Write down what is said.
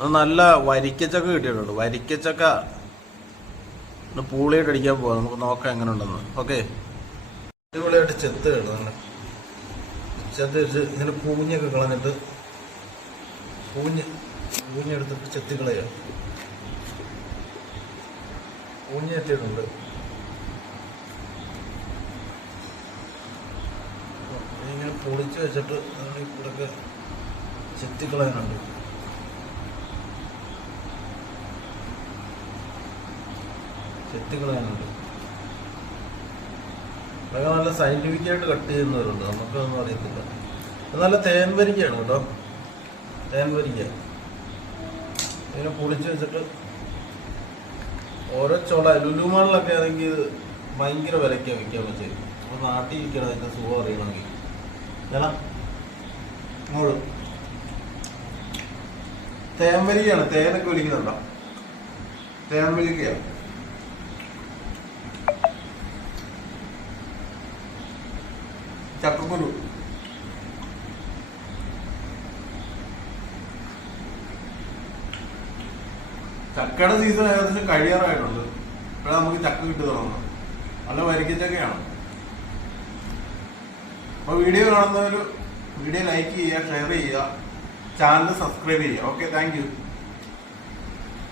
അത് നല്ല വരിക്കച്ചക്ക കിട്ടിയിട്ടുണ്ട്. വരിക്കച്ചക്ക പൂളിയായിട്ട് അടിക്കാൻ പോവാം. നമുക്ക് നോക്കാം എങ്ങനെ ഉണ്ടെന്ന്. ഓക്കെ, അടിപൊളിയായിട്ട് ചെത്ത് കിട്ടുന്നുണ്ട്. ചെത്ത് വെച്ച് ഇങ്ങനെ പൂഞ്ഞൊക്കെ കളഞ്ഞിട്ട് പൂഞ്ഞെടുത്തിട്ട് ചെത്തി കളയുക. പൂഞ്ഞ് ചെത്തിയിട്ടുണ്ട്. ഇങ്ങനെ പൊളിച്ച് വെച്ചിട്ട് അതിൻ്റെ കൂടെയൊക്കെ ചെത്തിക്കളയാനുണ്ട്. അതൊക്കെ നല്ല സയൻറ്റിഫിക്കായിട്ട് കട്ട് ചെയ്യുന്നവരുണ്ട്, നമുക്കതൊന്നും അറിയത്തില്ല. അത് നല്ല തേൻ വരിക്കയാണ് കേട്ടോ, തേൻ വരിക്ക. ഇങ്ങനെ പൊളിച്ച് വെച്ചിട്ട് ഓരോ ചോള ലുലുമാളിലൊക്കെ ആണെങ്കിൽ ഇത് ഭയങ്കര വിലയ്ക്കാണ് വിൽക്കാൻ വെച്ചത്. അപ്പോൾ നാട്ടിൽ വിൽക്കണം അതിൻ്റെ സുഖം അറിയണമെങ്കിൽ. കാരണം ഇങ്ങോട്ട് തേൻ വരികയാണ്, തേനൊക്കെ വലിക്കുന്നുണ്ടോ, തേൻ വലിക്കുകയാണ്. ചക്കക്കുരു ചക്കയുടെ സീസൺ ഏകദേശം കഴിയാറായിട്ടുണ്ട്. ഇവിടെ നമുക്ക് ചക്ക കിട്ടി തുടങ്ങണം. നല്ല വരിക്കച്ചക്കയാണ്. അപ്പോൾ വീഡിയോ കാണുന്നവർ വീഡിയോ ലൈക്ക് ചെയ്യുക, ഷെയർ ചെയ്യുക, ചാനൽ സബ്സ്ക്രൈബ് ചെയ്യുക. Okay, thank you.